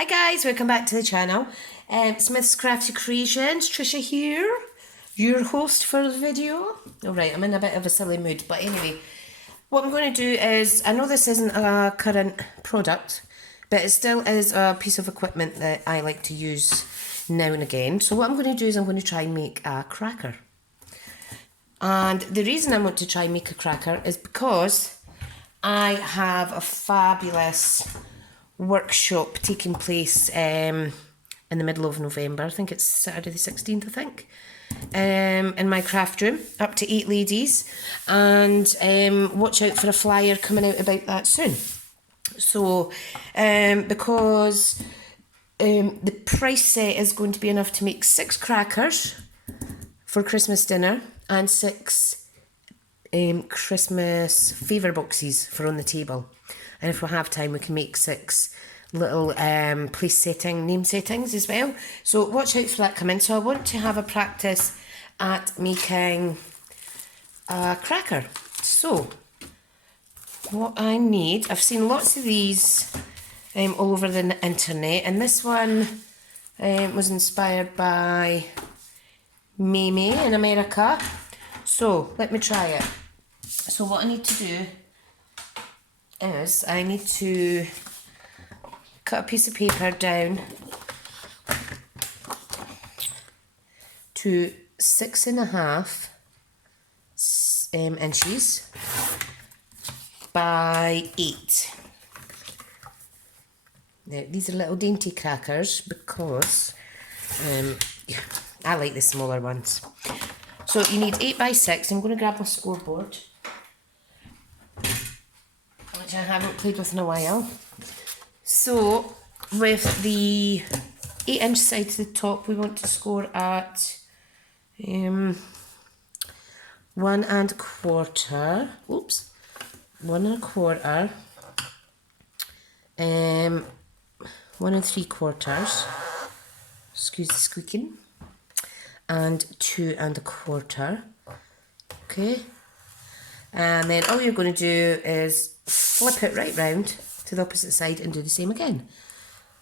Hi guys, welcome back to the channel. Smithscraftycreations, Trisha here, your host for the video. Alright, I'm in a bit of a silly mood, but anyway, what I'm going to do is, I know this isn't a current product, but it still is a piece of equipment that I like to use now and again. So what I'm going to do is I'm going to try and make a cracker. And the reason I want to try and make a cracker is because I have a fabulous workshop taking place in the middle of November. I think it's Saturday the 16th, I think, in my craft room, up to 8 ladies, and watch out for a flyer coming out about that soon. So because the price set is going to be enough to make 6 crackers for Christmas dinner and 6 Christmas favour boxes for on the table. And if we have time, we can make 6 little place setting, name settings as well. So watch out for that coming. So I want to have a practice at making a cracker. So what I need, I've seen lots of these all over the internet, and this one was inspired by MayMay in America. So let me try it. So what I need to do is I need to cut a piece of paper down to 6.5 inches by 8. Now these are little dainty crackers because I like the smaller ones. So you need 8 by 6. I'm going to grab my scoreboard, which I haven't played with in a while. So with the 8-inch side to the top, we want to score at 1 1/4. Oops, 1 1/4. 1 3/4. Excuse the squeaking. And 2 1/4. Okay. And then all you're going to do is flip it right round to the opposite side and do the same again.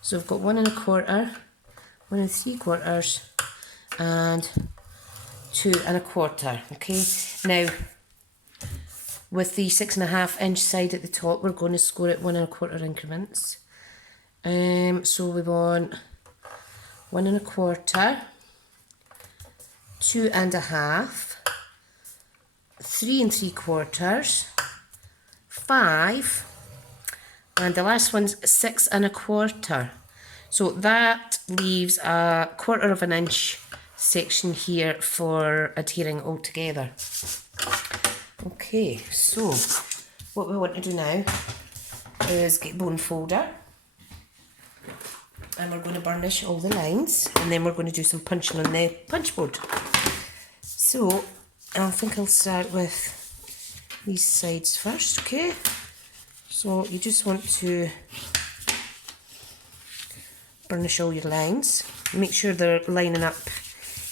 So I've got 1 1/4, 1 3/4, and 2 1/4. Okay. Now, with the 6.5 inch side at the top, we're going to score it 1 1/4 increments. So we want 1 1/4, 2 1/2, 3 3/4, 5, and the last one's 6 1/4. So that leaves a 1/4 of an inch section here for adhering all together. Okay, so what we want to do now is get bone folder, and we're going to burnish all the lines, and then we're going to do some punching on the punch board. So I think I'll start with these sides first, okay? So you just want to burnish all your lines. Make sure they're lining up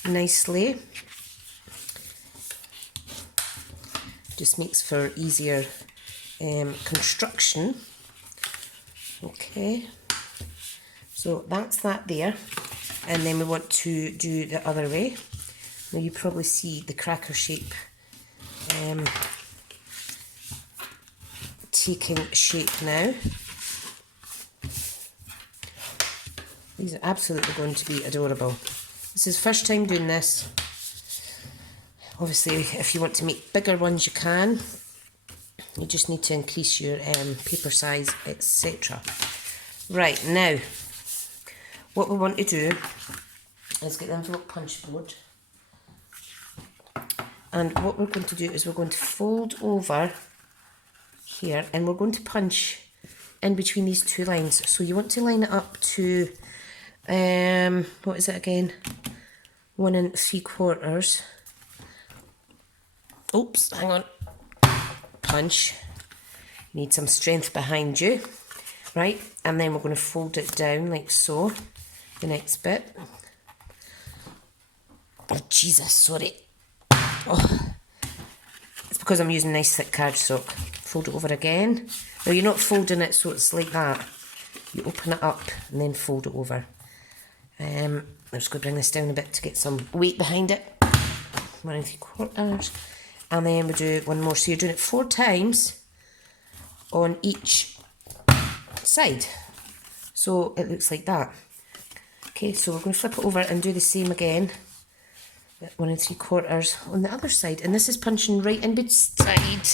nicely. Just makes for easier construction. Okay, so that's that there. And then we want to do the other way. Now you probably see the cracker shape taking shape now. These are absolutely going to be adorable. This is first time doing this. Obviously, if you want to make bigger ones, you can. You just need to increase your paper size, etc. Right, now, what we want to do is get the envelope punch board. And what we're going to do is we're going to fold over here, and we're going to punch in between these 2 lines. So you want to line it up to, what is it again? 1 3/4. Oops, hang on. Punch. Need some strength behind you. Right, and then we're going to fold it down like so. The next bit. Oh, Jesus, sorry. Oh. It's because I'm using nice thick cardstock. Fold it over again. No, you're not folding it so it's like that. you open it up and then fold it over. I'm just going to bring this down a bit to get some weight behind it. 1 3/4, and then we do one more. So you're doing it 4 times on each side. So it looks like that. Okay, so we're going to flip it over and do the same again. 1 3/4 on the other side, and this is punching right in beside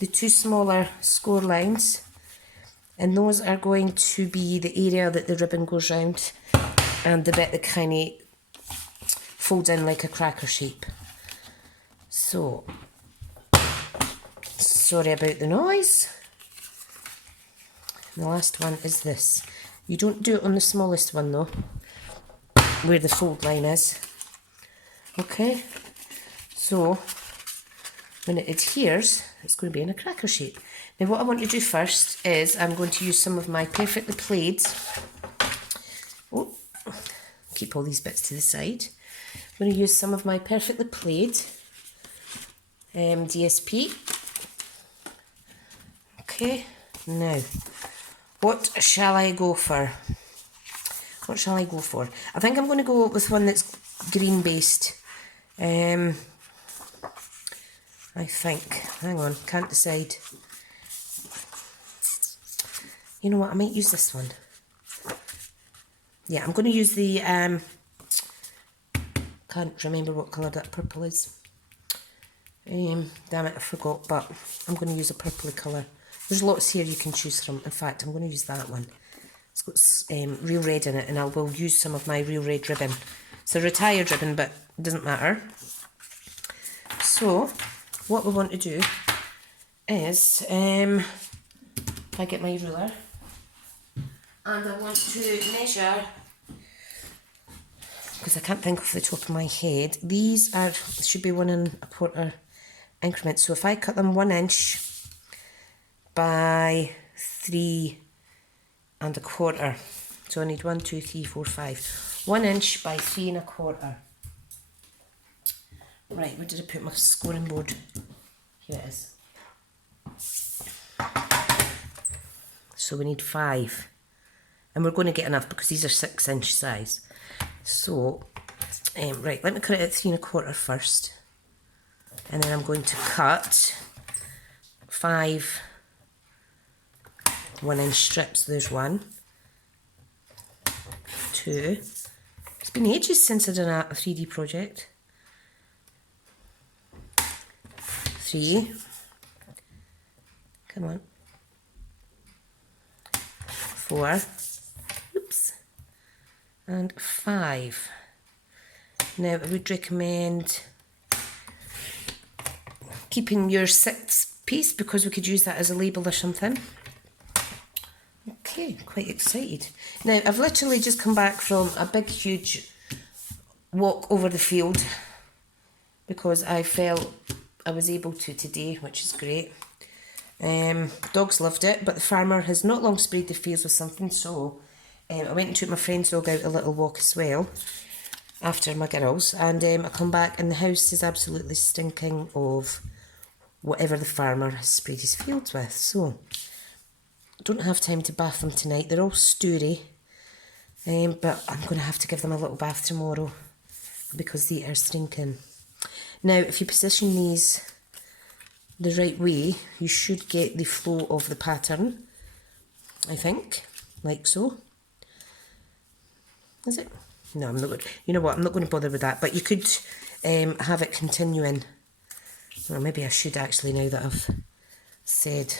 the 2 smaller score lines, and those are going to be the area that the ribbon goes round and the bit that kind of folds in like a cracker shape. So, sorry about the noise. And the last one is this. You don't do it on the smallest one though, where the fold line is. Okay, so when it adheres, it's going to be in a cracker shape. Now what I want to do first is I'm going to use some of my perfectly played, keep all these bits to the side. I'm going to use some of my perfectly played DSP. Okay, now what shall I go for? What shall I go for? I think I'm going to go with one that's green based. I think, hang on, can't decide. You know what, I might use this one. Yeah, I'm going to use the, can't remember what colour that purple is. Damn it, I forgot, but I'm going to use a purpley colour. There's lots here you can choose from. In fact, I'm going to use that one. It's got real red in it, and I will use some of my real red ribbon. It's a retired ribbon, but it doesn't matter. So, what we want to do is, if I get my ruler, and I want to measure, because I can't think off the top of my head, these should be 1 1/4 increments. So if I cut them 1 inch by 3 1/4, so I need 1 2 3 4 5, 1 inch by 3 1/4. Right, where did I put my scoring board? Here it is. So we need 5, and we're going to get enough because these are 6 inch size. So, right, let me cut it at 3 1/4 first, and then I'm going to cut 5 1 inch strips. There's 1, 2. It's been ages since I've done a 3D project. 3. Come on. 4. Oops. And 5. Now I would recommend keeping your 6th piece because we could use that as a label or something. Okay, quite excited. Now I've literally just come back from a big huge walk over the field because I felt I was able to today, which is great. Dogs loved it, but the farmer has not long sprayed the fields with something, so I went and took my friend's dog out a little walk as well after my girls, and I come back and the house is absolutely stinking of whatever the farmer has sprayed his fields with. So I don't have time to bath them tonight. They're all stewy, but I'm going to have to give them a little bath tomorrow because they are stinking. Now, if you position these the right way, you should get the flow of the pattern, I think, like so. Is it? No, I'm not going to. You know what, I'm not going to bother with that, but you could have it continuing. Or maybe I should actually, now that I've said.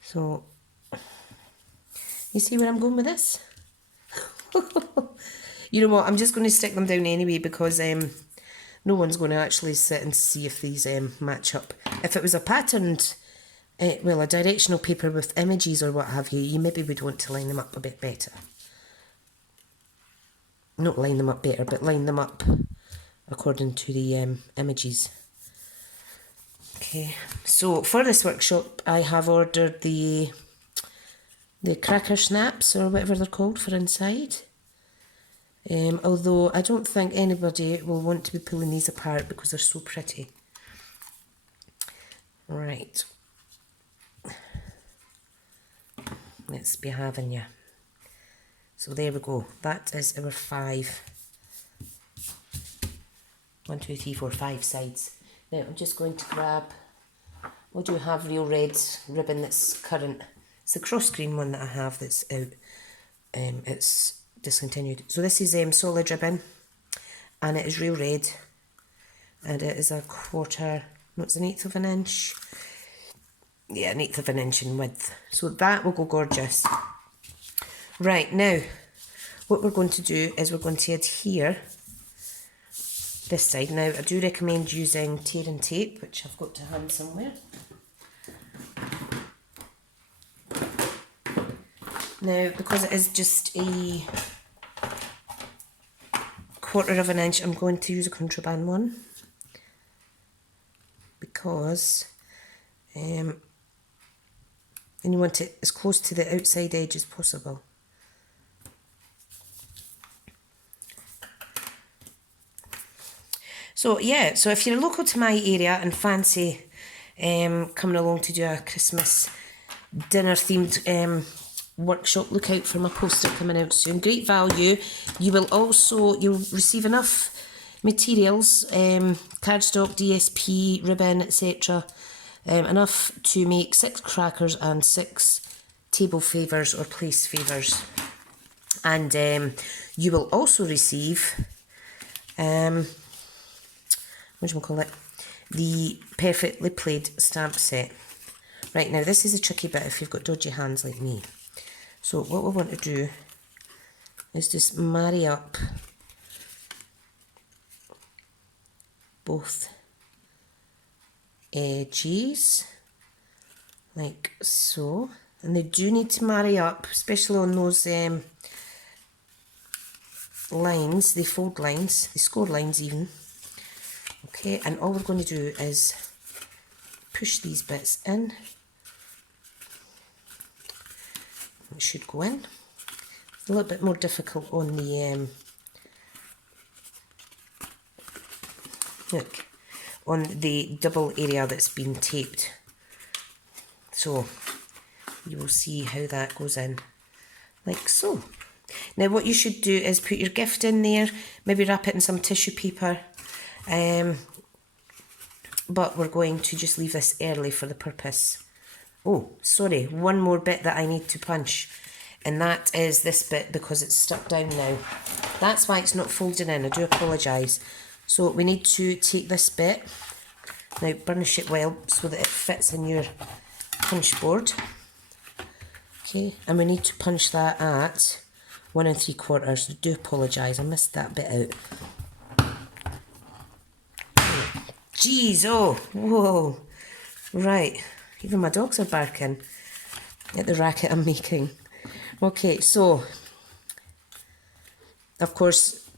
So, you see where I'm going with this? You know what, I'm just going to stick them down anyway because no one's going to actually sit and see if these match up. If it was a patterned, well, a directional paper with images or what have you, you maybe would want to line them up a bit better. Not line them up better, but line them up according to the images. Okay, so for this workshop I have ordered the cracker snaps or whatever they're called for inside. Although I don't think anybody will want to be pulling these apart because they're so pretty. Right. it's be having you. So there we go. That is our 5. 1, 2, 3, 4, 5 sides. Now I'm just going to grab, we do have real red ribbon that's current. It's the cross green one that I have that's out. It's discontinued. So this is solid ribbon, and it is real red, and it is a quarter, no, it's 1/8 of an inch. Yeah, 1/8 of an inch in width. So that will go gorgeous. Right, now what we're going to do is we're going to adhere this side. Now I do recommend using tear and tape, which I've got to hand somewhere. Now, because it is just a quarter of an inch, I'm going to use a contraband one, because and you want it as close to the outside edge as possible. So yeah, so if you're local to my area and fancy coming along to do a Christmas dinner themed workshop, look out for my poster coming out soon. Great value. You'll receive enough materials, cardstock, DSP, ribbon, etc. Enough to make 6 crackers and 6 table favours or place favours. And you will also receive the perfectly played stamp set. Right, now this is a tricky bit if you've got dodgy hands like me. So what we want to do is just marry up both edges like so, and they do need to marry up, especially on those lines, the fold lines, the score lines even. Okay, and all we're going to do is push these bits in. It should go in. It's a little bit more difficult on the look, on the double area that's been taped. So you will see how that goes in, like so. Now what you should do is put your gift in there, maybe wrap it in some tissue paper, but we're going to just leave this early for the purpose. Oh, sorry, one more bit that I need to punch, and that is this bit because it's stuck down now. That's why it's not folding in, I do apologise. So we need to take this bit, now burnish it well so that it fits in your punch board. Okay, and we need to punch that at 1 3/4. I do apologise, I missed that bit out. Jeez, oh, whoa, right, even my dogs are barking at the racket I'm making. Okay, so, of course,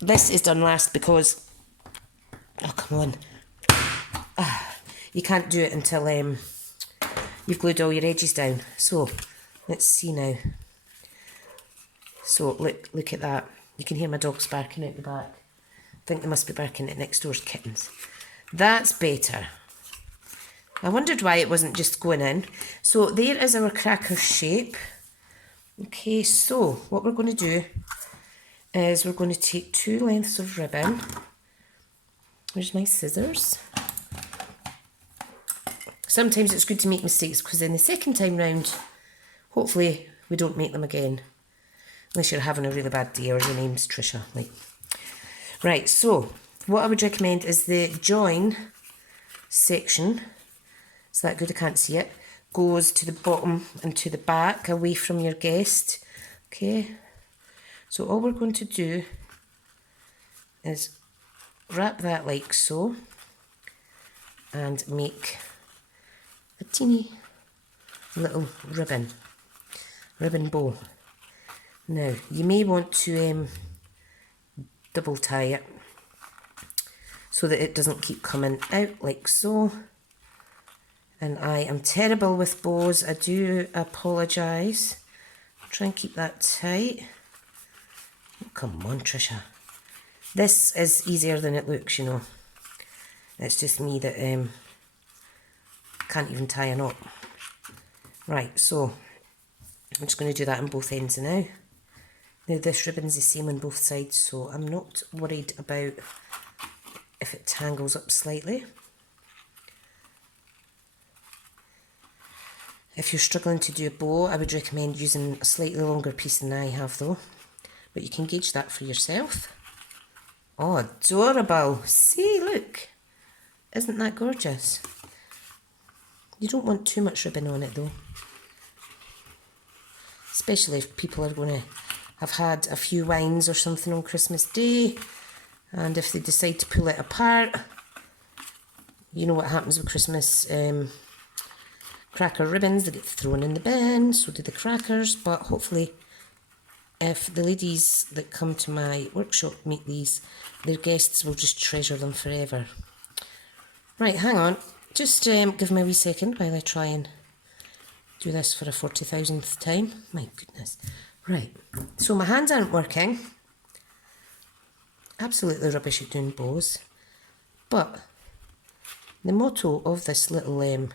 this is done last because, oh come on, you can't do it until you've glued all your edges down. So, let's see now. So, look at that. You can hear my dogs barking out the back. I think they must be barking at next door's kittens. That's better. I wondered why it wasn't just going in. So there is our cracker shape. Okay, so what we're going to do is we're going to take 2 lengths of ribbon. There's my scissors. Sometimes it's good to make mistakes because then the second time round, hopefully we don't make them again. Unless you're having a really bad day or your name's Trisha. Right, so what I would recommend is the join section. Is that good? I can't see it. Goes to the bottom and to the back, away from your guest. Okay. So all we're going to do is wrap that like so and make a teeny little ribbon bow. Now you may want to double tie it so that it doesn't keep coming out like so. And I am terrible with bows, I do apologise. Try and keep that tight. Oh, come on, Trisha. This is easier than it looks, you know. It's just me that can't even tie a knot. Right, so I'm just going to do that on both ends now. Now this ribbon's the same on both sides, so I'm not worried about if it tangles up slightly. If you're struggling to do a bow, I would recommend using a slightly longer piece than I have though, but you can gauge that for yourself. Oh, adorable! See, look! Isn't that gorgeous? You don't want too much ribbon on it though, especially if people are going to have had a few wines or something on Christmas Day, and if they decide to pull it apart, you know what happens with Christmas cracker ribbons, they get thrown in the bin, so do the crackers. But hopefully if the ladies that come to my workshop meet these, their guests will just treasure them forever. Right, hang on, just give me a wee second while I try and do this for a 40,000th time. My goodness. Right, so my hands aren't working. Absolutely rubbish at doing bows. But the motto of this little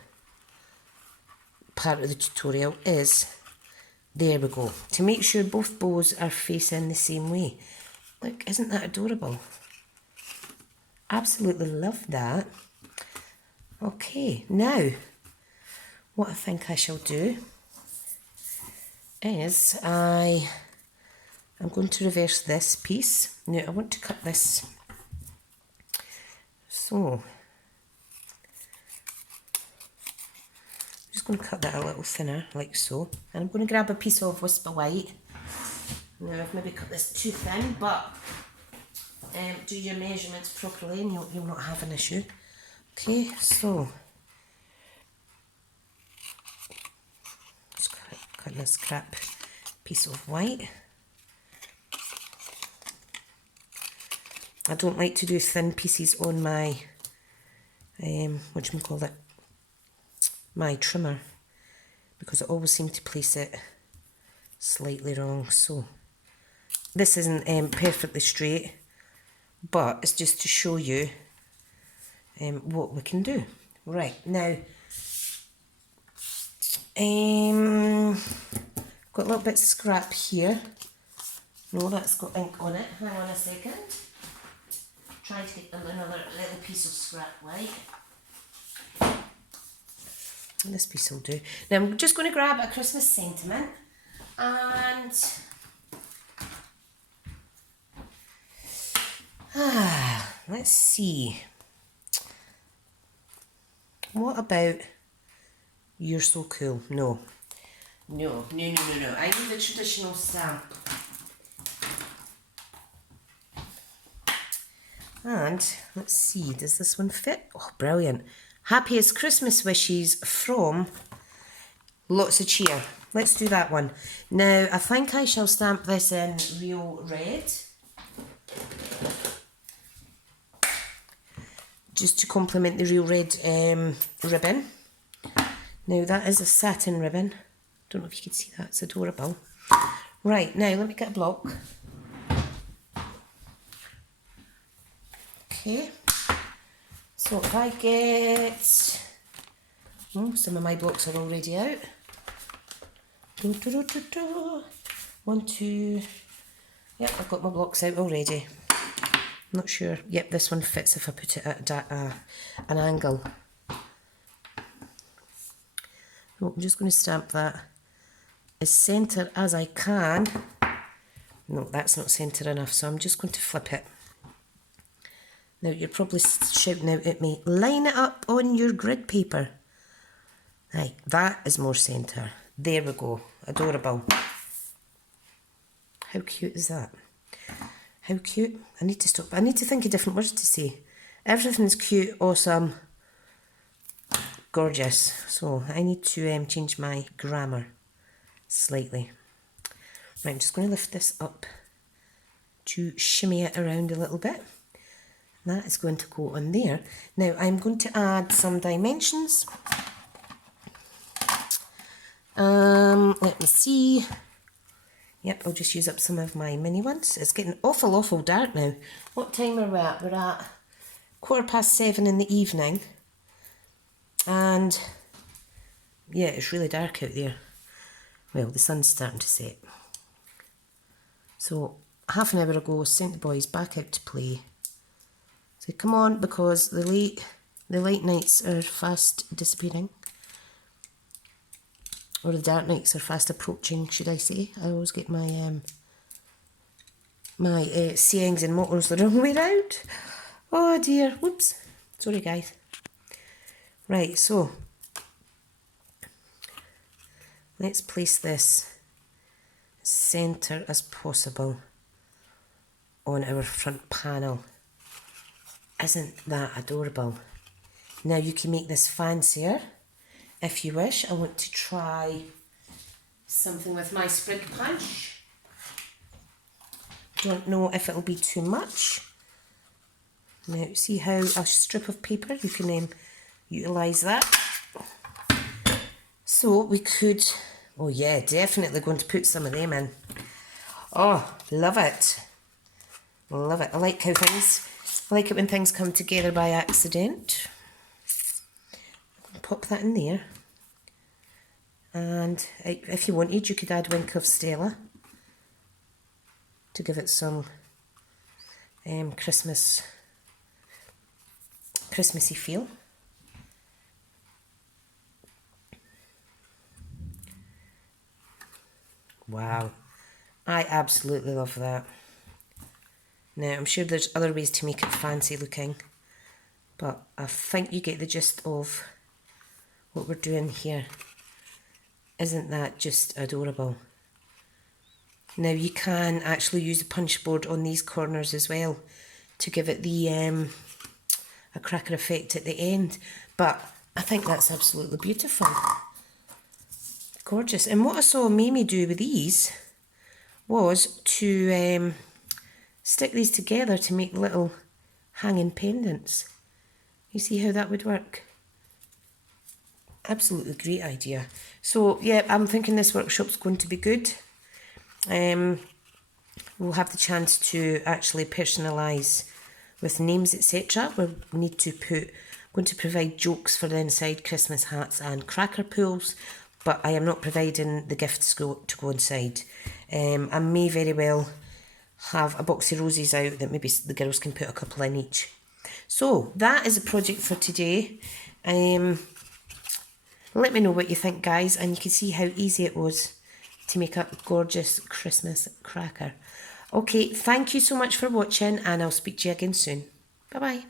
part of the tutorial is, there we go, to make sure both bows are facing the same way. Look, isn't that adorable? Absolutely love that. Okay, now what I think I shall do is I'm going to reverse this piece. Now I want to cut this, so I'm just going to cut that a little thinner like so, and I'm going to grab a piece of Whisper White. Now I've maybe cut this too thin, but do your measurements properly and you'll not have an issue. Okay, so let's cut this crap piece of white. I don't like to do thin pieces on my my trimmer, because I always seem to place it slightly wrong. So this isn't perfectly straight, but it's just to show you what we can do. Right, now got a little bit of scrap here. No, that's got ink on it. Hang on a second. Trying to get another little piece of scrap white. This piece will do. Now I'm just going to grab a Christmas sentiment and let's see. What about You're So Cool? No. I need a traditional stamp. And let's see, does this one fit? Oh, brilliant. Happiest Christmas wishes from Lots of Cheer. Let's do that one. Now, I think I shall stamp this in real red, just to complement the real red ribbon. Now, that is a satin ribbon. Don't know if you can see that, it's adorable. Right, now let me get a block. Okay, so if I get, some of my blocks are already out. 1, 2, yep, I've got my blocks out already. Not sure, yep, this one fits if I put it at an angle. So I'm just going to stamp that as centre as I can. No, that's not centre enough, so I'm just going to flip it. Now you're probably shouting out at me, line it up on your grid paper. Right, that is more centre. There we go, adorable. How cute is that? How cute. I need to stop, I need to think of different words to say. Everything's cute, awesome, gorgeous. So I need to change my grammar slightly. Right, I'm just going to lift this up to shimmy it around a little bit. That is going to go on there. Now I'm going to add some dimensions. Let me see. Yep, I'll just use up some of my mini ones. It's getting awful dark now. What time are we at? We're at 7:15 in the evening. And yeah, it's really dark out there. Well, the sun's starting to set. So half an hour ago, sent the boys back out to play. Said, come on, because the late nights are fast disappearing. Or the dark nights are fast approaching, should I say. I always get my sayings and mottos the wrong way round. Oh dear, whoops. Sorry guys. Right, so let's place this centre as possible on our front panel. Isn't that adorable? Now you can make this fancier if you wish. I want to try something with my sprig punch. Don't know if it'll be too much. Now see how a strip of paper, you can utilise that. So we could, oh yeah, definitely going to put some of them in. Oh, love it. Love it. I like it when things come together by accident. Pop that in there. And if you wanted, you could add Wink of Stella to give it some Christmassy feel. Wow, I absolutely love that. Now, I'm sure there's other ways to make it fancy looking, but I think you get the gist of what we're doing here. Isn't that just adorable? Now, you can actually use a punch board on these corners as well to give it the a cracker effect at the end, but I think that's absolutely beautiful. Gorgeous. And what I saw MayMay do with these was to stick these together to make little hanging pendants. You see how that would work? Absolutely great idea. So yeah, I'm thinking this workshop's going to be good. We'll have the chance to actually personalise with names, etc. We'll need to going to provide jokes for the inside, Christmas hats and cracker pools, but I am not providing the gifts to go inside. I may very well have a box of roses out that maybe the girls can put a couple in each. So that is a project for today. Let me know what you think, guys, and you can see how easy it was to make a gorgeous Christmas cracker. Okay, thank you so much for watching, and I'll speak to you again soon. Bye-bye.